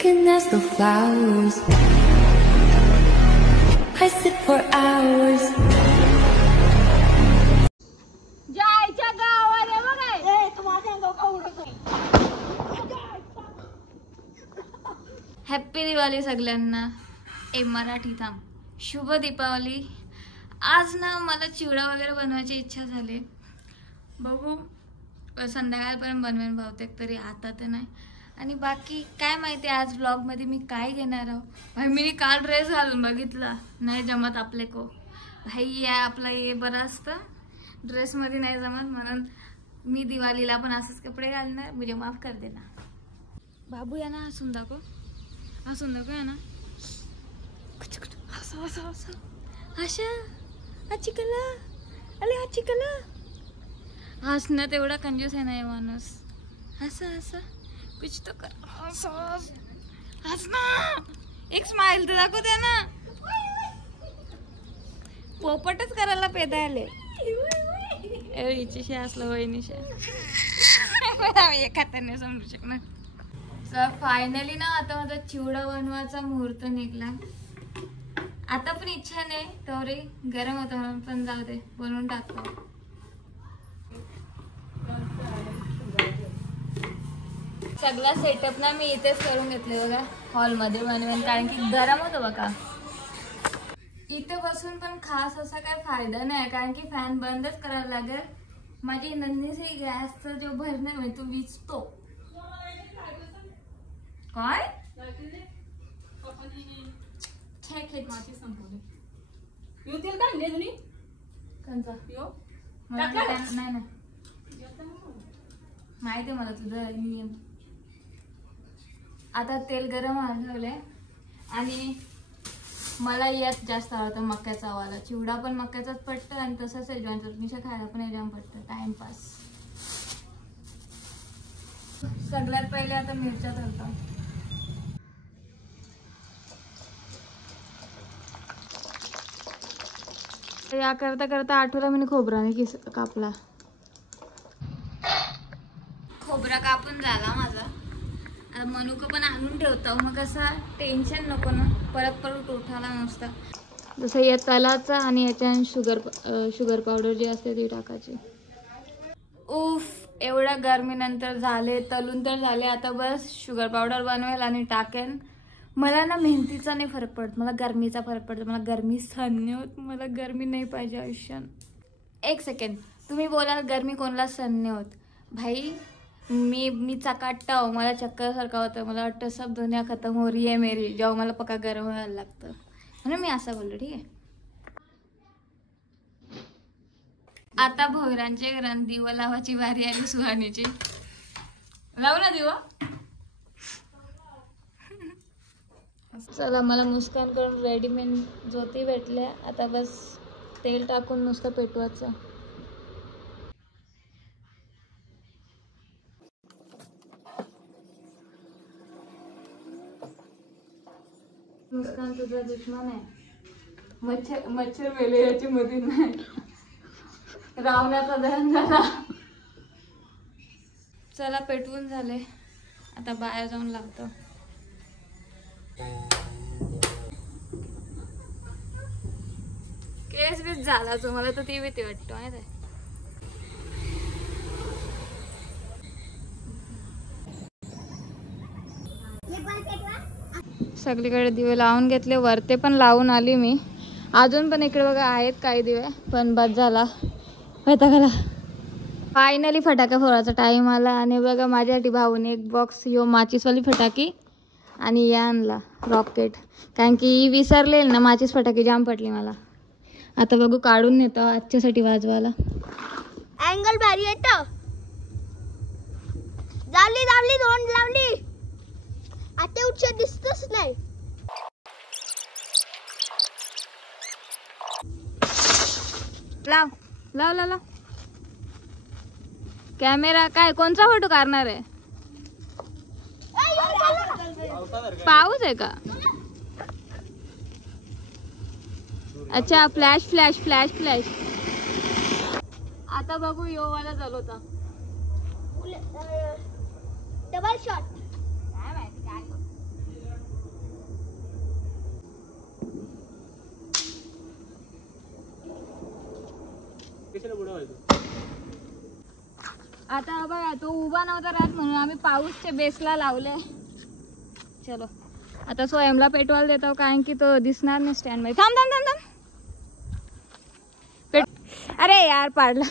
can ask the flowers. I sit for hours. जायच्या गावाला बघाय ए तू माझ्या अंगावर का उडतो. हॅपी दिवाळी सगळ्यांना. ए मराठी थांब. शुभ दीपावली. आज ना मला चिवडा वगैरे बनवायची इच्छा झाली. बघू संध्याकाळपर्यंत बनवेन बहुतेक तरी, आता तर नाही. आणि बाकी काय माहिती आज व्लॉगमध्ये मी काय घेणार आहो. भाई मी काल ड्रेस घालून बघितला, नाही जमत आपले को. भाई या आपला हे बरं असतं, ड्रेसमध्ये नाही जमत. म्हणून मी दिवाळीला पण असेच कपडे घालणार. मुझे माफ कर देना. बाबू या ना हसून दाखव, हसून दाखव या ना. हसा हसा हसा आशा आची कला अरे आची कला. हसणं तेवढा कंजूस आहे ना माणूस. हसा हसा कुछ तो कर. हस ना, एक स्माइल तर दाखवते ना. पोपटच करायला पेदा आले. हिच्याशी असलं वहिनीशी एखाद्या नाही समजू शकणार. तर फायनली ना आता माझा चिवडा बनवायचा मुहूर्त निघला. आता पण इच्छा नाही तरी गरम होतं म्हणून, पण जाऊ दे बनवून टाकतो. सगळा सेटअप ना मी इथेच करून घेतले बघा, हॉलमध्ये बनवेन. कारण की गरम होतं बघा. इथे बसून पण खास असा काय फायदा नाही, कारण की फॅन बंदच करायला लागेल. माझी नन्हीशी गॅसचा जो भरणं आहे तो विचतो. काय नाही माहिती मला तुझं नियम. आता तेल गरम ठेवलंय आणि मला यात जास्त आवडतं मक्याचा वाला चिवडा. पण मक्याचाच पडतं आणि तसंच सेजवान चटणीच्या खायला पण हे जाम पडतं. टाइमपास. सगळ्यात पहिले आता मिरच्या तळतो. या करता करता आठवला मी खोबराने किस कापला. खोबरा कापून झाला माझा. आता मनुका पण आणून ठेवतो, मग कसं टेन्शन नको ना, परत परत उठायला नसतं. जसं या तलाचा आणि याच्यात शुगर पावडर जी असते ती टाकायची. उफ एवढ्या गरमीनंतर झाले, तलून तर झाले. आता बस शुगर पावडर बनवेल आणि टाकेन. मला ना मेहनतीचा नाही फरक पडत, मला गरमीचा फरक पडतो. मला गरमी सहन नाही होत, मला गरमी नाही पाहिजे आयुष्यात. एक सेकंड, तुम्ही बोलाल गरमी कोणाला सहन नाही होत. भाई मी चकाटता हो, मला चक्कर सारखं होतं. मला वाटतं सब दुनिया खतम हो रही है मेरी, जेव्हा मला पक्का गरम व्हायला लागतं. म्हणून मी असं बोललो. ठीक आहे. आता भोयरांचे घरात दिवा लावायची वारी आली. सुहानीची लाव ना दिवा. चला मला मुस्कान करून रेडीमेड ज्योती भेटल्या. आता बस तेल टाकून नुसतं पेटवायचं. मुस्कान तुझा दुश्मन आहे. मच्छर मेले याची मध्ये नाही. रावण्याचा दहन झाला. चला पेटवून झाले, आता बाहेर जाऊन लागतो. केस बीस झाला तुम्हाला तर ती भीती वाटतो माहिती आहे. सगळीकडे दिवे लावून घेतले, वरते पण लावून आली मी. अजून पण इकडे बघा आहेत काही दिवे, पण बस झाला वैताग. फायनली फटाका फोडायचा टाइम आला. आणि बघा माझ्यासाठी भाऊने एक बॉक्स यो माचीसवाली फटाकी आणि या आणला रॉकेट. कारण की विसरलेल ना माचीस फटाकी जाम पडली मला. आता बघू काढून नेतो आजच्यासाठी वाजवायला. अँगल भारी येतो. लावली लावली दोन लावली. आता उच्च दिसतच नाही. लाव लाव लाव लाव. कॅमेरा काय कोणचा फोटो काढणार आहे. पाऊस आहे का. अच्छा फ्लॅश फ्लॅश फ्लॅश फ्लॅश. आता बघू यो वाला चालवता डबल शॉट. आता बघा तो उभा नव्हता राहत म्हणून आम्ही पाऊसच्या बेसला लावले. चलो आता स्वयंला पेट्रोल देतो कारण की तो दिसणार नाही स्टँड मध्ये. थांब थांब थांब थांब. अरे यार पाडला.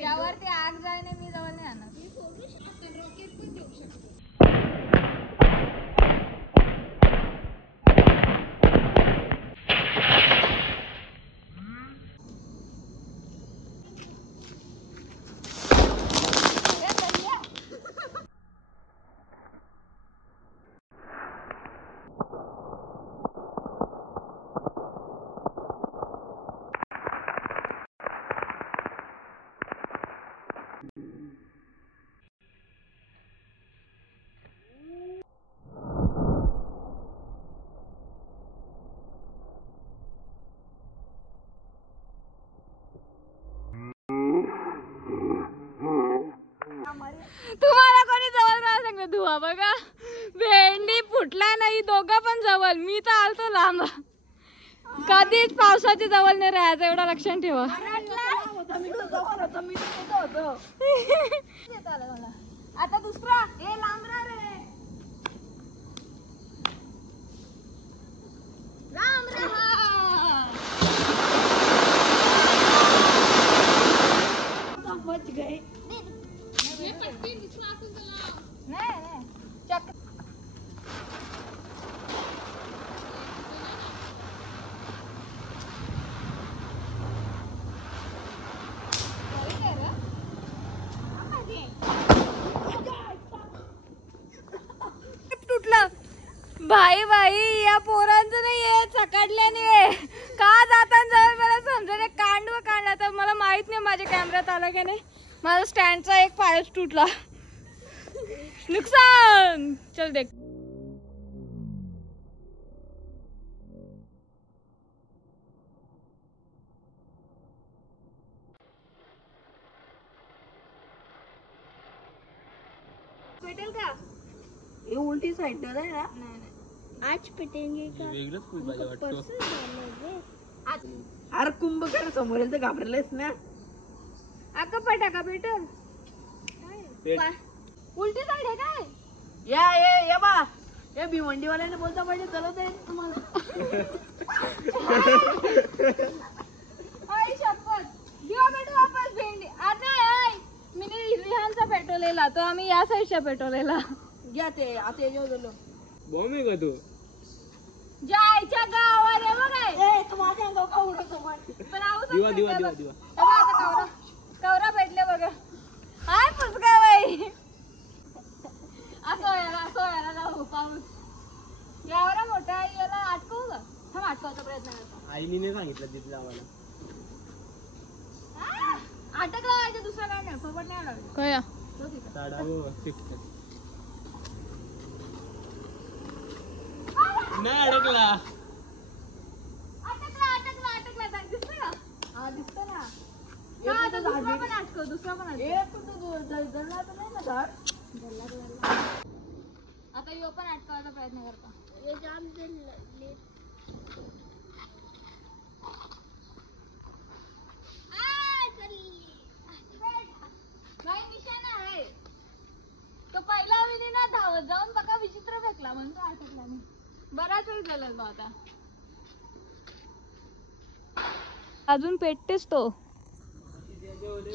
त्यावर ते आग जाय नाही मी जवळ नाही आणत. तुम्हाला कोणी जवळ राहा सांगत धुवा बघा. भेंडी फुटला नाही दोघं पण जवळ. मी तर आलतो लांब. कधीच पावसाच्या जवळ नाही राहायचं एवढं लक्षात ठेवा. आता दुसरा ए लांब रे राम बच गए. नहीं चक तुटलं. भाई भाई या पोरांचं नाही चकाडल्याने का जाताना जवळ मला समजा कांडव काढला तर मला माहित नाही माझ्या कॅमेऱ्यात आला की नाही. माझा स्टँडचा एक पायच तुटला. नुकसान. चल देख पेटेल का. ये उल्टी साइड है ना. नहीं आज पेटेंगे का. अरे कुंभकर्ण समोर येईल तर घाबरलेस ना. अक्का पटा का पेटेल. उल्टी साइड है काय. ये बा ये भिवंडी वाल्याने बोलता पाहिजे चलो दे तुम्हाला. आई शपथ दिवा पेटो वापस भेंडी आता. मी रिहानचा पेट्रोलेला तो आम्ही या साईडच्या पेट्रोलेला घ्या ते आता याच्यावर गेलो. बॉम्ब आहे का तू. जायच्या गावात आहे बघ. ए तू माझ्या अंगावर का उडवतो पण आऊ दिवा दिवा दिवा दिवा. आता कवरा भेटले बघा. हाय पुसका बाई. असं याला जाऊ पाऊस एवढा मोठा याला अटकवू का. थांब अटकवचा प्रयत्न करतो. आईने नाही सांगितलं तिथलं आम्हाला. अटकला व्हायचं दुसरा काय नाही. फवट नाही लागला कया नाही अडकला. अटकला दिसतं का. हा दिसतं ना. हा आता दुसरा पण अटकव. दुसरा पण अटकव. आता यो पण अटकावायचा प्रयत्न करतो. निशाणा आहे तो पहिला विनी ना धावत जाऊन बघा विचित्र फेकला म्हणून तो अटकला नाही. बराच वेळ झाला तो. आता अजून पेटतेच तो.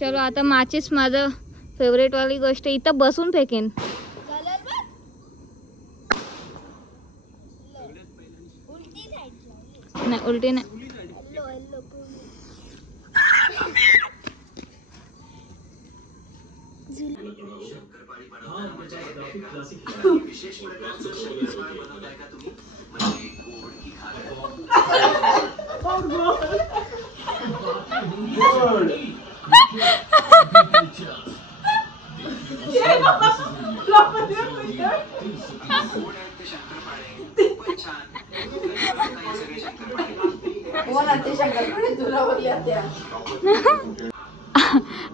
चलो आता माचीस माझं फेवरेट वाली गोष्ट इथं बसून फेकेन. नाही उलटी नाही.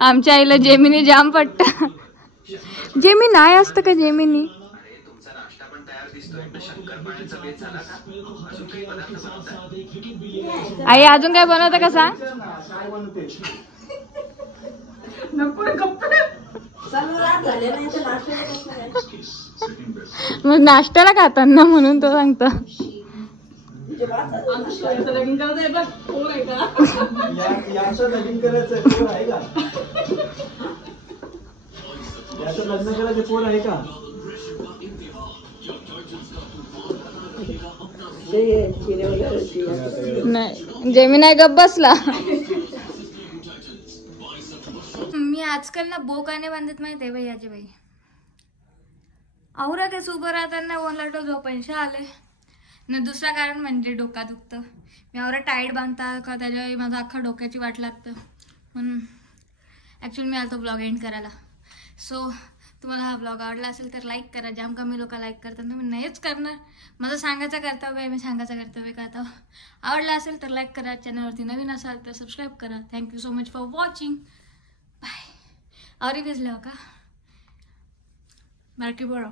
आमच्या आईला जेमिनी जाम पट्ट. जेमिनी नाही असतं का जेमिनी? आई अजून काय बनवतं का सांग? मग नाश्त्याला खाताना म्हणून तो सांगतो. लग्न करायचे पोर आहे का? नाही जेमिनी गप बसला. मी आजकाल ना बो का नाही बांधत माहिती आहे बाई. याची बाई आवरा काय उभं राहताना ओलाटो झोपायचे आले ना. दुसरं कारण म्हणजे डोका दुखतं. मी आवरा टाईट बांधता का त्याच्या माझा अख्खा डोक्याची वाट लागतं म्हणून ॲक्च्युली मी आलो ब्लॉग एंड करायला. सो तुम्हाला हा ब्लॉग आवडला असेल तर लाईक करा. जाम कमी लोक लाईक करतात ना, मी नाहीच करणार. माझं सांगायचं कर्तव्य आहे, मी सांगायचं कर्तव्य करतो. आवडला असेल तर लाईक करा. चॅनलवरती नवीन असाल तर सबस्क्राईब करा. Thank you so much for watching. Bye. आवरी भिजले हो का बारकी बरं.